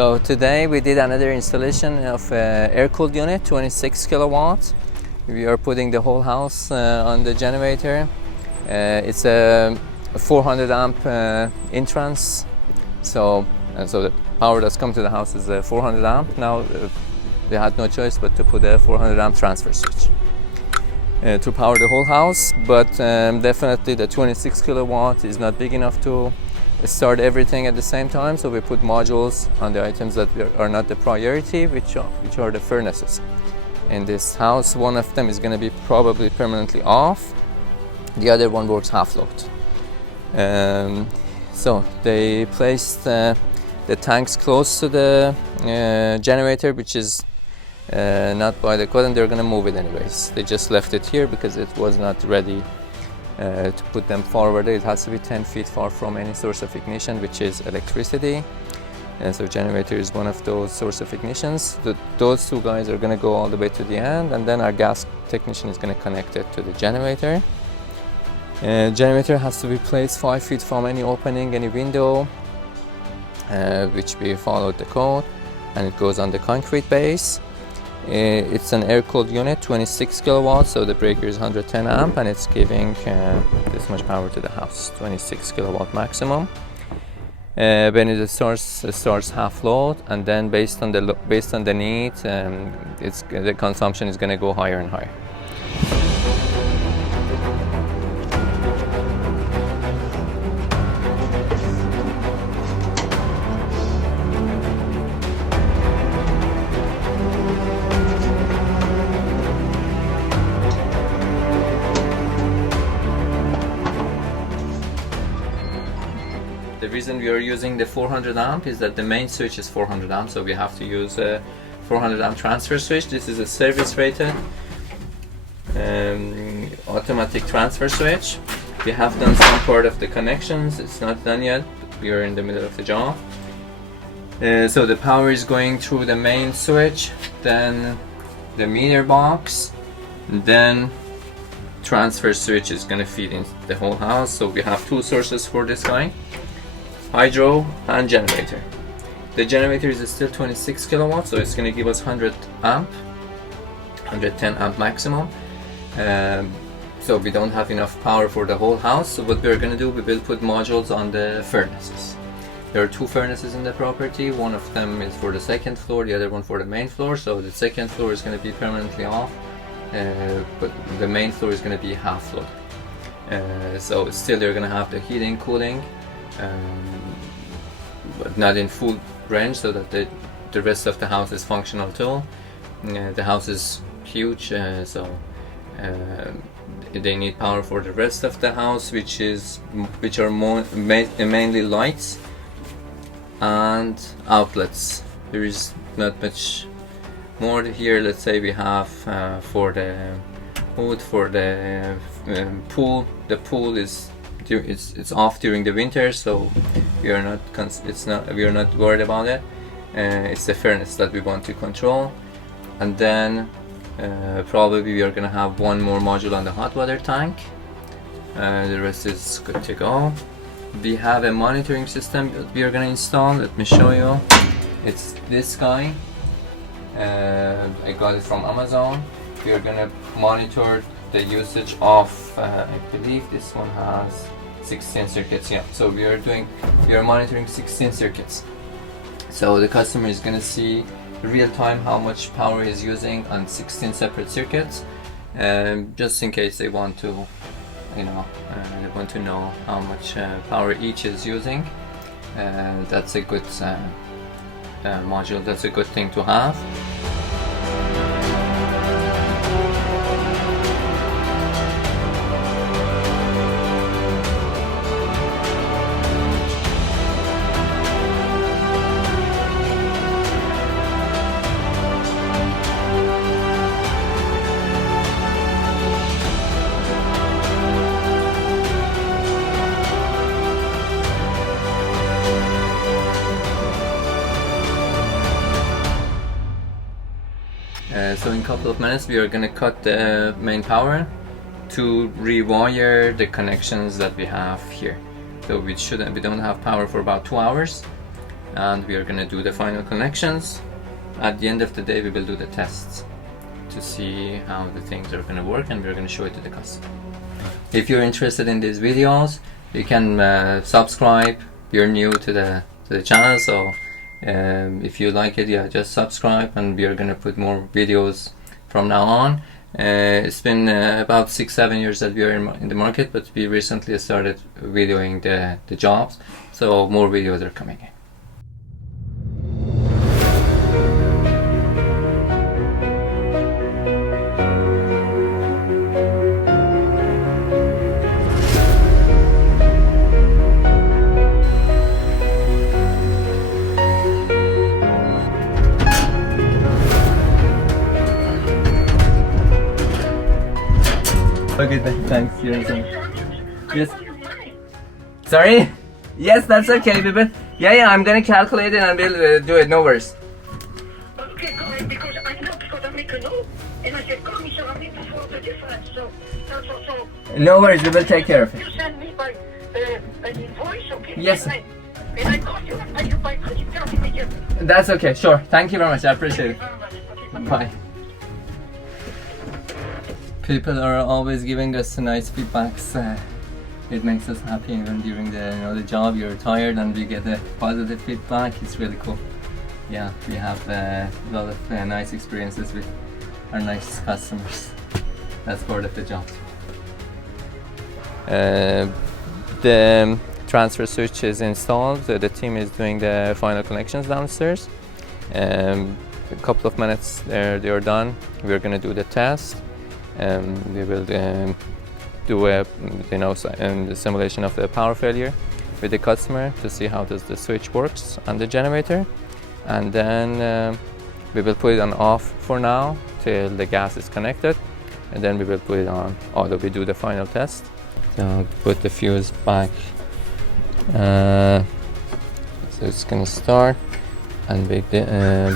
So today we did another installation of air-cooled unit, 26 kilowatts. We are putting the whole house on the generator. It's a 400 amp entrance. So the power that's come to the house is a 400 amp. Now they had no choice but to put a 400 amp transfer switch to power the whole house. But definitely the 26 kilowatt is not big enough to start everything at the same time, so we put modules on the items that are not the priority, which are the furnaces. In this house, one of them is going to be probably permanently off, the other one works half load. So they placed the tanks close to the generator, which is not by the code, and they're going to move it anyways. They just left it here because it was not ready to put them forward. It has to be 10 feet far from any source of ignition, which is electricity. And so generator is one of those source of ignitions. Those two guys are going to go all the way to the end, and then our gas technician is going to connect it to the generator. Generator has to be placed 5 feet from any opening, any window, which we followed the code, and it goes on the concrete base. It's an air-cooled unit, 26 kilowatts, so the breaker is 110 amp, and it's giving this much power to the house, 26 kilowatt maximum. When it starts half load, and then based on the need, the consumption is going to go higher and higher. The reason we are using the 400 amp is that the main switch is 400 amp, so we have to use a 400 amp transfer switch. This is a service rated automatic transfer switch. We have done some part of the connections, it's not done yet, but we are in the middle of the job. So the power is going through the main switch, then the meter box, then transfer switch is going to feed into the whole house. So we have two sources for this guy, hydro and generator. The generator is still 26 kilowatts, so it's going to give us 100 amp, 110 amp maximum. So we don't have enough power for the whole house. So what we're going to do, we will put modules on the furnaces. There are two furnaces in the property. One of them is for the second floor, the other one for the main floor. So the second floor is going to be permanently off, but the main floor is going to be half load. So still they're going to have the heating, cooling, but not in full range, so that the rest of the house is functional too. The house is huge, so they need power for the rest of the house, which are mainly lights and outlets. There is not much more here. Let's say we have for the wood, for the pool. The pool is it's off during the winter, so we are not worried about it. It's the furnace that we want to control, and then probably we are gonna have one more module on the hot water tank. The rest is good to go. We have a monitoring system that we are gonna install. Let me show you. It's this guy. I got it from Amazon. We are gonna monitor the usage of I believe this one has 16 circuits. Yeah, so we are monitoring 16 circuits. So the customer is going to see real time how much power he's using on 16 separate circuits, just in case they want to, they want to know how much power each is using. That's a good module. That's a good thing to have. So in a couple of minutes we are going to cut the main power to rewire the connections that we have here. So we don't have power for about 2 hours. and we are gonna do the final connections. At the end of the day we will do the tests to see how the things are gonna work, and we're gonna show it to the customer. If you're interested in these videos, you can subscribe. You're new to the channel, so if you like it, yeah, just subscribe, and we are gonna put more videos from now on. It's been about 6-7 years that we are in the market, but we recently started videoing the jobs, so more videos are coming in. Okay, thanks. Yes. Sorry? Yes, that's okay, Bibi. Yeah, I'm gonna calculate it and we'll do it, no worries. Okay, go ahead, because I know, because I make a note, and I said, call me, so I make before the difference, so. No worries, we will take care of it. You send me by an invoice, okay? Yes. And I call you and pay you by credit card immediately. That's okay, sure. Thank you very much, I appreciate it. Okay, Bye. People are always giving us nice feedbacks. It makes us happy even during the job. You're tired and we get a positive feedback. It's really cool. Yeah, we have a lot of nice experiences with our nice customers. That's part of the job. The transfer switch is installed. The team is doing the final connections downstairs. A couple of minutes they are done. We're gonna do the test. We will do a the simulation of the power failure with the customer to see how does the switch works on the generator, and then we will put it on off for now till the gas is connected, and then we will put it on although we do the final test. So put the fuse back, so it's gonna start, and we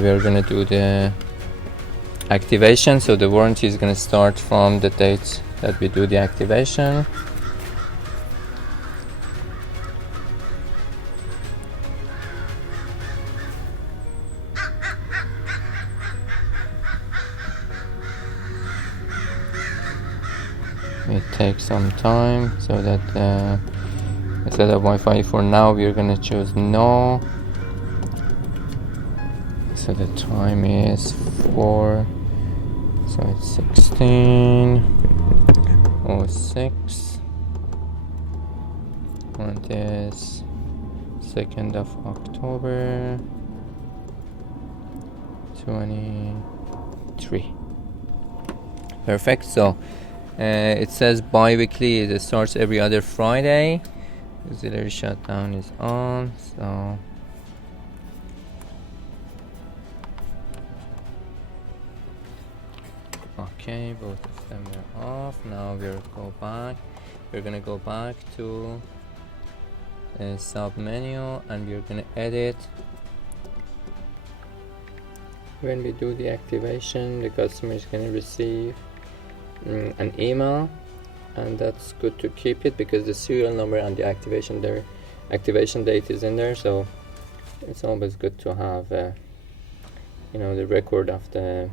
were gonna do the activation. So the warranty is going to start from the date that we do the activation. It takes some time, so that instead of Wi-Fi for now we are going to choose no. So the time is 4. So it's 16:06. On this 2nd of October 23. Perfect. So it says bi-weekly. It starts every other Friday. Auxiliary shutdown is on. So okay, both of them are off. Now we're gonna go back to sub menu, and we're gonna edit. When we do the activation, the customer is gonna receive an email, and that's good to keep it because the serial number and the activation date is in there, so it's always good to have the record of the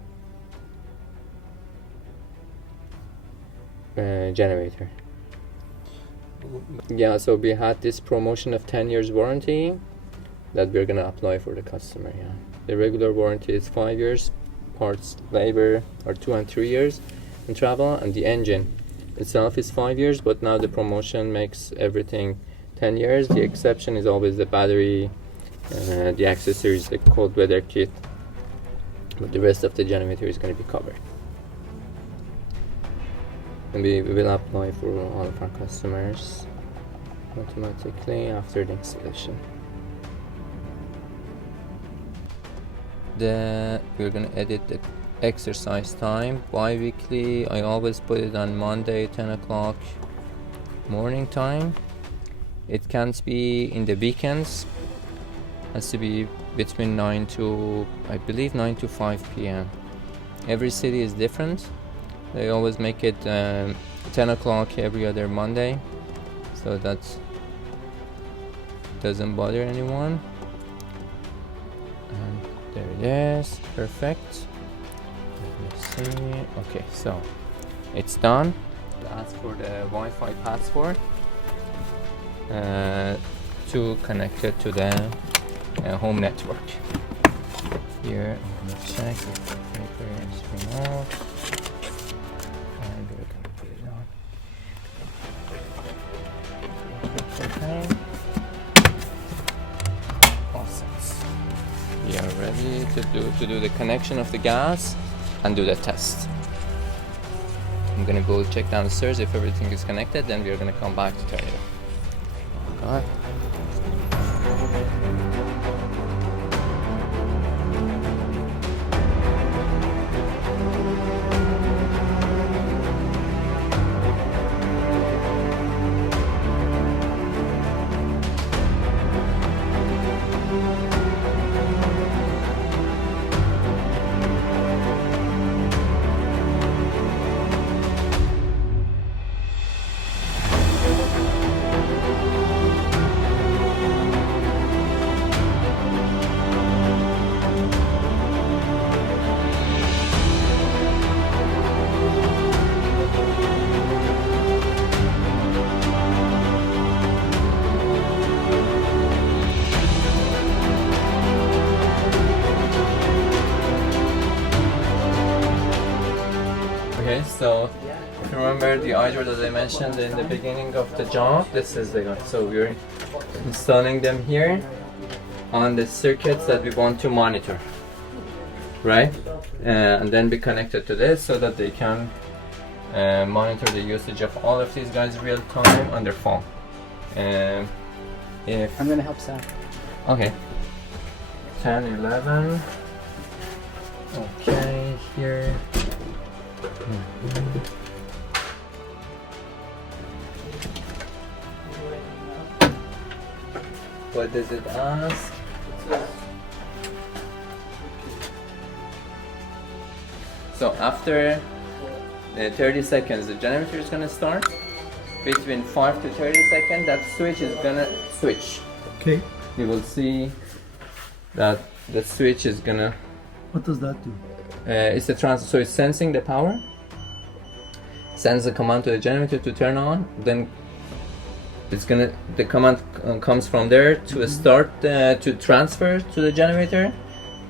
generator. Yeah, so we had this promotion of 10 years warranty that we're gonna apply for the customer. Yeah, the regular warranty is 5 years, parts, labor are 2 and 3 years in travel, and the engine itself is 5 years, but now the promotion makes everything 10 years. The exception is always the battery, the accessories, the cold weather kit, but the rest of the generator is going to be covered. And we will apply for all of our customers automatically after the installation. We're gonna edit the exercise time bi-weekly. I always put it on Monday 10 o'clock morning time. It can't be in the weekends. Has to be between 9 to 5 p.m. Every city is different. They always make it 10 o'clock every other Monday, so that doesn't bother anyone. this. Perfect. Let me see. Okay, so it's done. Ask for the Wi-Fi password to connect it to the home network. Here, let me check if the paper is removed. And we're gonna put it on. Okay. All set. We are ready to do the connection of the gas and do the test. I'm gonna go check downstairs if everything is connected, then we're gonna come back to tell you. God. Okay, so if you remember the hydro that I mentioned in the beginning of the job, this is the one. So we're installing them here on the circuits that we want to monitor, right? And then be connected to this so that they can monitor the usage of all of these guys real time on their phone. If I'm gonna help Sam. okay, 10, 11. Okay, here. What does it ask? So after 30 seconds, the generator is gonna start. Between 5 to 30 seconds, that switch is gonna switch. Okay. You will see that the switch is gonna. What does that do? It's a so it's sensing the power. Sends the command to the generator to turn on. Then it's gonna. The command comes from there to start to transfer to the generator,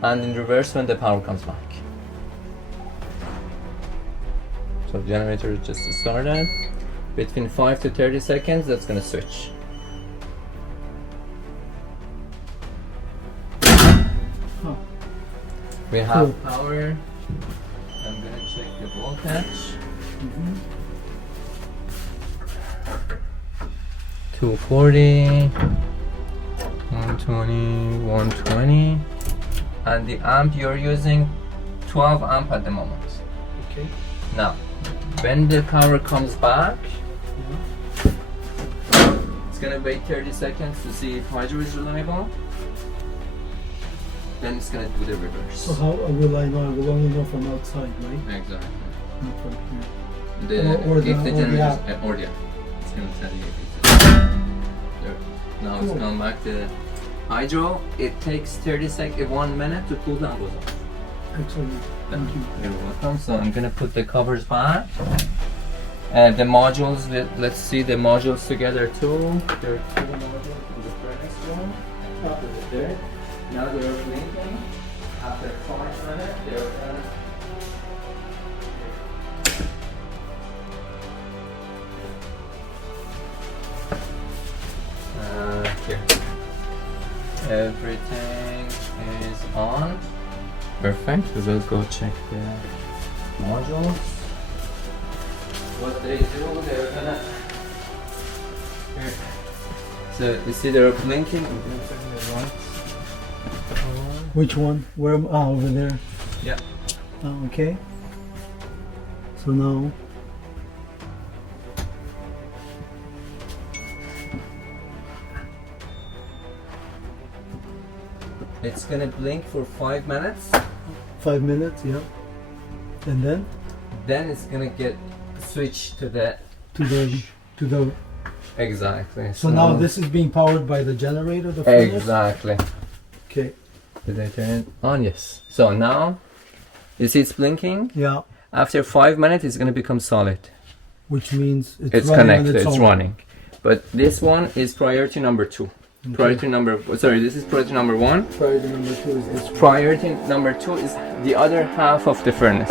and in reverse when the power comes back. So the generator just started. Between 5 to 30 seconds, that's gonna switch. Oh. We have Cool. power. I'm gonna check the voltage. 240, 120, 120, and the amp you're using 12 amp at the moment. Okay. Now, when the power comes back, it's gonna wait 30 seconds to see if hydro is reliable. Then it's gonna do the reverse. So how will I know? I will only know from outside, right? Exactly. Not from here. Or the app. it's gonna tell you if it's there. Now it's Cool. gone back to hydro. It takes 30 seconds, 1 minute to cool down, goes off. Excellent. Thank you. You're welcome. So I'm gonna put the covers back. The modules, let's see the modules together too. There are 2 modules in the furnace room. There. Now they're blinking. After 5 minutes, they're gonna. Here. Everything is on. Perfect. We will go check the modules. What they do, they're gonna. Here. So you see they're blinking. I'm gonna turn the lights on. Which one? Where am over there. Yeah. Oh, okay. So now It's gonna blink for 5 minutes. 5 minutes, yeah. And Then it's gonna get switched to the to the exactly. so now this is being powered by the generator, the furnace? exactly. Okay. Did I turn it on? Yes. So now, you see it's blinking. Yeah. After 5 minutes, it's gonna become solid. Which means It's running on connected. its It's own. running. But this one is priority number 2. Okay. Priority number. Sorry, this is priority number 1. Priority number 2 is this. Priority number 2 is the other half of the furnace.